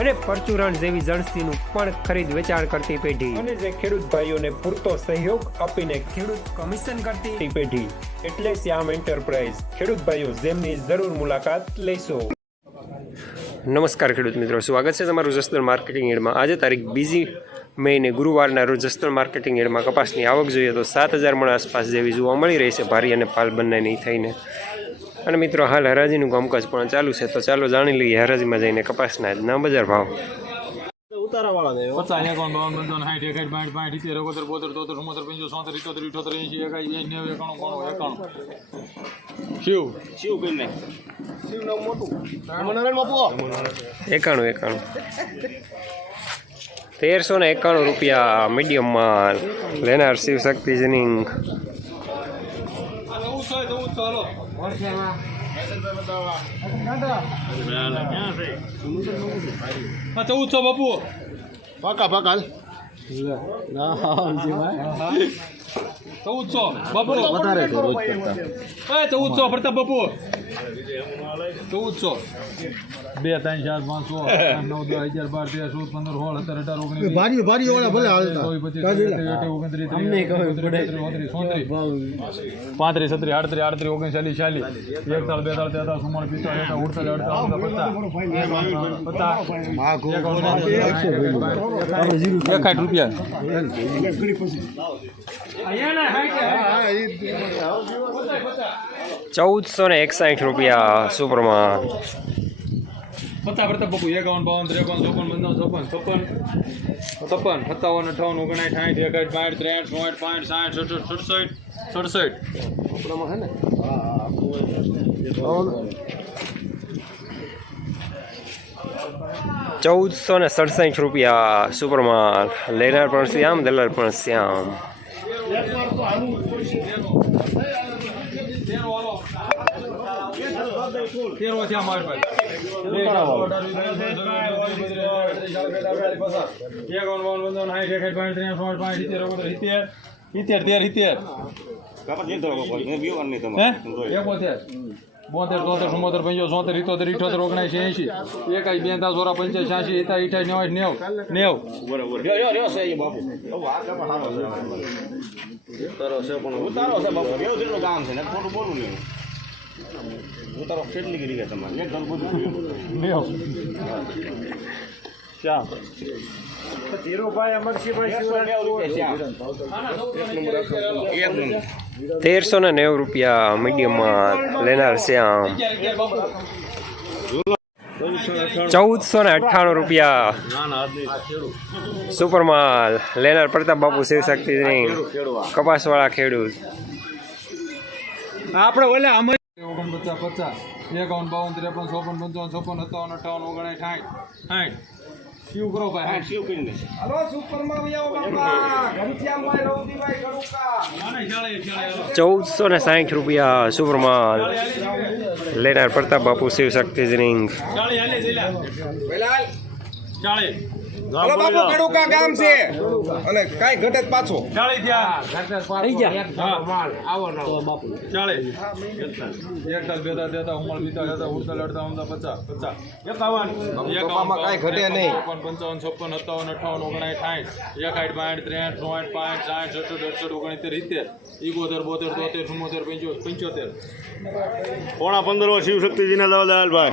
અને પરચુરણ જેવી જણસીનું પણ ખરીદ વેચાણ કરતી પેઢી. અને જે ખેડૂત ભાઈઓને પૂરતો સહયોગ આપીને ખેડૂત કમિશન કરતી પેઢી. એટલે શ્યામ એન્ટરપ્રાઇઝ. ખેડૂત ભાઈઓ જેમની જરૂર મુલાકાત લેશો. નમસ્કાર ખેડૂત મિત્રો સ્વાગત છે તમારું જસ્તર માર્કેટિંગ એડમાં. આજે તારીખ બીજી મેને ગુરુવારના રોજ જસ્તર માર્કેટિંગ એડમાં કપાસની આવક જોઈએ તો સાત હજાર મણ આસપાસ જેવી જોવા મળી રહી છે. ભારી અને પાલ બંનેની થઈને. અને મિત્રો હાલ હરાજીનું કામકાજ પણ ચાલુ છે તો ચાલો જાણી લઈએ હરાજીમાં જઈને કપાસના આજના બજાર ભાવ. એકાણું એકાણું. તેરસો ને એકાણું રૂપિયા મીડિયમમાં લેનાર શિવ શક્તિ જનિંગ હા ચૌદસો બાપુ પાકા પાકા ચૌદસો બાપુ વધારે ચૌદસો પ્રતાપ બાપુ ચૌદસો. બે ત્રણ ચાર પાંચ સો નવ દસ હજાર બાર તેર ચૌદ પંદર સોળ સત્તર અઢાર ઓગણીસ ભારી ભારી વાળા ભલે હાલતા. ઓગણત્રીસ, પાંત્રીસ છત્રીસ આડત્રીસ આડત્રીસ ઓગણચાલીસ ચાલીસ. એકતાળ બેતાળ તેતાળ ચુમ્માળ પિસ્તાળ એકાળ ઉડતાળ અડતાળ પચાસ પચાસ એકાઠ રૂપિયા. ચૌદસો ને એકસાઠ રૂપિયા સુપરમાં પચાસ પ્રતાપ બાપુ એકાવન બાવન ત્રેપન ચોપન પંચાવન છપ્પન છપ્પન છપ્પન સત્તાવન અઠાવન ઓગણાઠ સાઠ એકાઠ બાઠ ત્રેસઠ ચોસઠ પાંઠ સાઠ સડસઠ સડસઠ સડસઠ. ચૌદસો ને? સડસઠ રૂપિયા સુપરમાં લેનાર પણ શ્યામ દલાલ પણ શ્યામ. તેરવો છે અમારી પાસે સિત્તેર તેર સિત્તેર બોતેર તોતેર ચુમ્મોતેર પંચો ચોતેર ઇઠોતેર ઓગણસી એંશી એકાઈ બેતા સોરા પંચાસ છ્યાસી એતા ઇઠાઈ નેવાઈ નેવ નેવ ઉતારો છે બાપુ. એવું જેટલું કામ છે ને, ખોટું બોલું નહીં. કેટલી ગયા તમારે? એક નંબર તેરસો ને નેવું રૂપિયા મીડિયમમાં લેનાર શ્યામ ચૌદસો ને અઠ્ઠાણું રૂપિયા સુપરમાલ લેનાર પ્રતાપ બાપુ શિવશક્તિ કપાસવાળા ખેડૂત. આપણે ઓલા આમ ઓગણપચાસ પચાસ એકાવન બાવન ત્રેપન ચોપન પંચાવન છપ્પન સત્તાવન અઠાવન ઓગણાઠ સાઠ. સાઠ. શિવ કરો ભાઈ? હા શિવ કરીને ચૌદસો ને સાઠ રૂપિયા સુપરમાલ લેનાર પ્રતાપ બાપુ શિવશક્તિ રિંગ. ચાળી હલો બાપુ કડુકા ગામ છે. અને કાઈ ઘટે જ પાછો. ચાળી થયા. ચાળી એકતાલ બેતા દેતા ઉમર બીતા દેતા ઉડતા લડતા ઉમતા પચાસ પચાસ. એકાવન કપામાં કાંઈ ઘટે નહીં. પંચાવન છપ્પન સત્તાવન અઠાવન ઓગણાઠ સાઠ. એકાઠ બાઠ ત્રેસઠ ચોસઠ પાંચ સાઠ સત્તર અડસઠ ઓગણસિત્તેર સિત્તેર. ઇકોતેર બોતેર તોતેર ચુમ્મોતેર પંચોતેર પંચોતેર. પોણા પંદર શિવ શક્તિજીના દવાદાર ભાઈ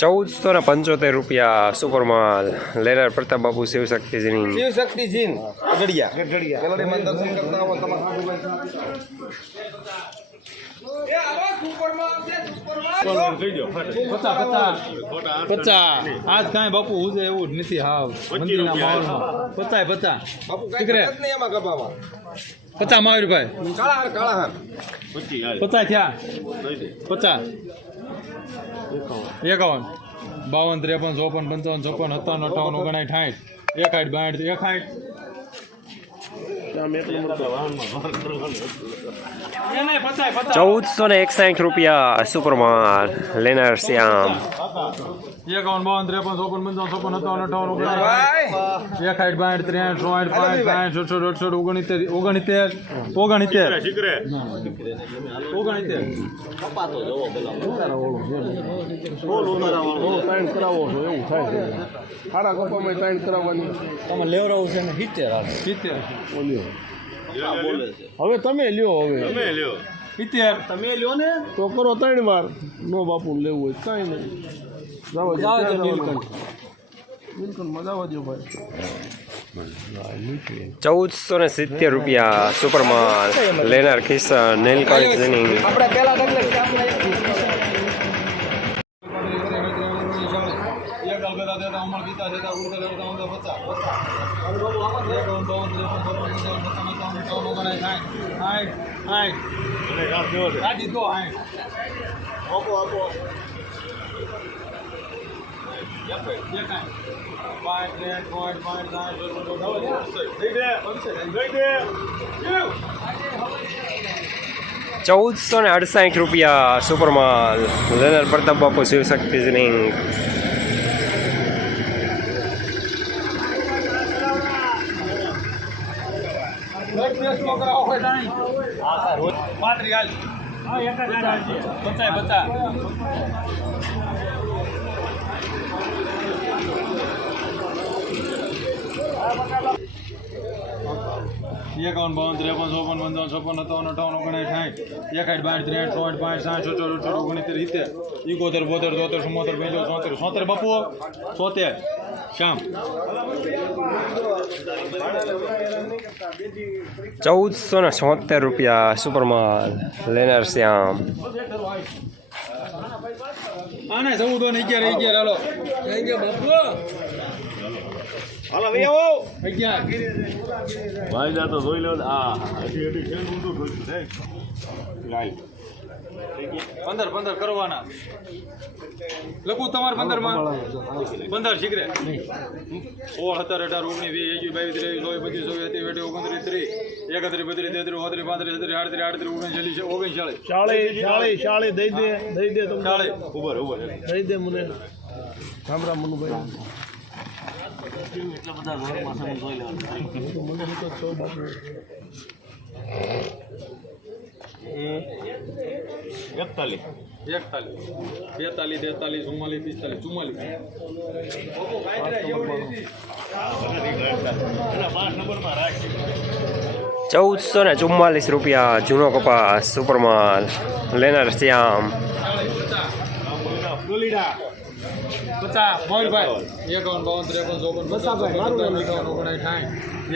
ચૌદસો ને પંચોતેર રૂપિયા સુપરમાલ. લેનાર પ્રતાપ બાપુ શિવશક્તિજીની શિવશક્તિજી પચાસ આજ કાંઈ બાપુ હું એવું જ નથી હાવ. મંદિરના માહોલમાં. પચાસ પચાસ બાપુ પચાસ મહાવીરભાઈ પચાસ થયા? પચાસ. એકાવન. બાવન, ત્રેપન, ચોપન, પંચાવન, છપ્પન, સત્તાવન અઠાવન ઓગણાઠ સાઠ. એકાઠ બાઠ એકાઠ ચૌદસો ને એકસાઠ રૂપિયા સુપરમાલ લેનાર શ્યામ એકાવન બાવન ત્રેપન ચોપન પંચાવન ચોપન સત્તાવન અઠાવન ઓગણસાઠ એકાઠ બાઠ ત્રેસઠ ચોસઠ પાંચ પાંચ સડસઠ અડસઠ ઓગણીતેર ઓગણીતેર ઓગણિત્તેર ત્રણ કરાવો છો એવું થાય છે. સારા કપામાં ત્રણ કરાવવાની. તમે લેવડાવું છે ને સિત્તેર સિત્તેર. હવે તમે લ્યો હવે. સિત્તેર. તો કરો ત્રણ વાર. નો બાપુ લેવું હોય કાંઈ નહીં. જાવ દો નીલકંઠ. નીલકંઠમાં દો ભાઈ. ચૌદસો ને સિત્તેર રૂપિયા સુપરમાન લેનાર કિસ્સા નીલકંઠ સાઠ આપો આપો પાંચ ત્રણ પાંચ પાંચ સાઠ ચૌદસો ને અડસાઠ રૂપિયા સુપરમાલ લેનાર પ્રતાપ બાપુ શિવશક્તિ જીનિંગ પાંત્રીસ પચાસ પચાસ એકાવન, બાવન, ત્રેપન, ચોપન, પંચાવન, છપ્પન, સત્તાવન, અઠાવન ઓગણીસ સાઠ. એકાઠ બાર ત્રેસઠ ચોઠ પાંચ સાઠ છોતેર અઠોતેર રીતે ઇકોતેર બોતેર તોતેર ચુમ્મોતેર પંચોતેર સોતેર સોતેર બાપુ સોતેર શ્યામ ચૌદસો ને છોતેર રૂપિયા સુપરમાલ લેનાર શ્યામ આને ચૌદો ને અગિયાર અગિયાર હાલો હાલો ભાઈ આવો અગિયાર ભાઈ જા તો જોઈ લો આ પંદર પંદર કરવાના. લખું તમારે પંદરમાં પંદર શીખરે? સોળ સત્તર અઢાર ઓગણીસ વીસ એકવીસ બાવીસ ત્રેવીસ ચોવીસ પચીસ ચોવીસ ત્રીસ વેટી ઓગણત્રીસ ત્રીસ એકત્રીસ બત્રીસ તેત્રીસ ઓત્રીસ પાંત્રીસ છત્રીસ આડત્રીસ આડત્રીસ ઓગણચાલીસ ઓગણચાલીસ શાળી શાળી શાળી દઈ દે દઈ દે તમે ચાલીસ ઉભર ઉભર દઈ દે મને. સાંભળા મનુભાઈ. એકતાલીસ. એકતાલીસ. બેતાલીસ તેતાલીસ ચુમ્માલીસ પિસ્તાલીસ ચુમ્માલીસ. પાંચ ચૌદસો ને ચુમ્માલીસ રૂપિયા જૂનો કપાસ સુપરમાલ લેનાર શ્યામ. પચાસ મોહનભાઈ. એકાવન બાવન ત્રેપન ચોપન પચાસ અઠાવન ઓગણીસ સાઠ.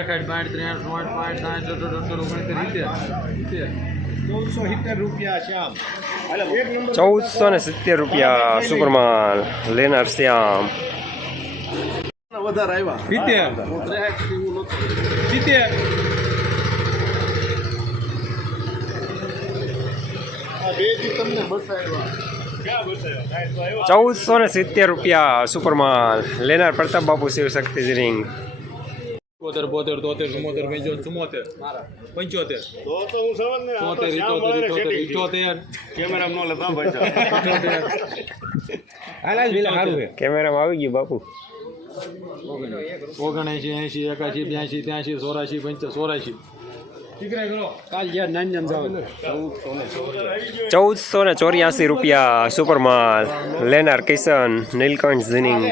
એકાઠ બાઠ ત્રેસઠ ચોસઠ પાંચ સાઠ સત્તર ઓગણીસ સિત્તેર. સિત્તેર. ચૌદસો સિત્તેર રૂપિયા શ્યામ ચૌદસો ને સિત્તેર રૂપિયા સુપરમાલ લેનાર શ્યામ વધારે આવ્યા. સિત્તેર. સિત્તેર. આ બે દી તમને બસાવ્યા ચૌદસો ને સિત્તેર રૂપિયા સુપરમાલ લેનાર પ્રતાપ બાપુ શિવ શક્તિ જીનિંગ બોતેર બોતેર તોતેર ચુમ્મોતેર પંચોતેર ચુમ્મોતેર. પંચોતેર. તો તો હું સમજ ને તોતેર ઇતોતેર ઇતોતેર ઇઠોતેર. કેમેરા નો લેતા ભાઈ કેમેરામાં આવી ગયું બાપુ. ઓગણએંશી એંશી એકાશી બ્યાસી ત્યાંશી ચોરાશી પંચા ચોરાશી. ચૌદસો ને ચોર્યાસી રૂપિયા સુપરમાલ લેનાર કિશન નીલકંઠ જીનિંગ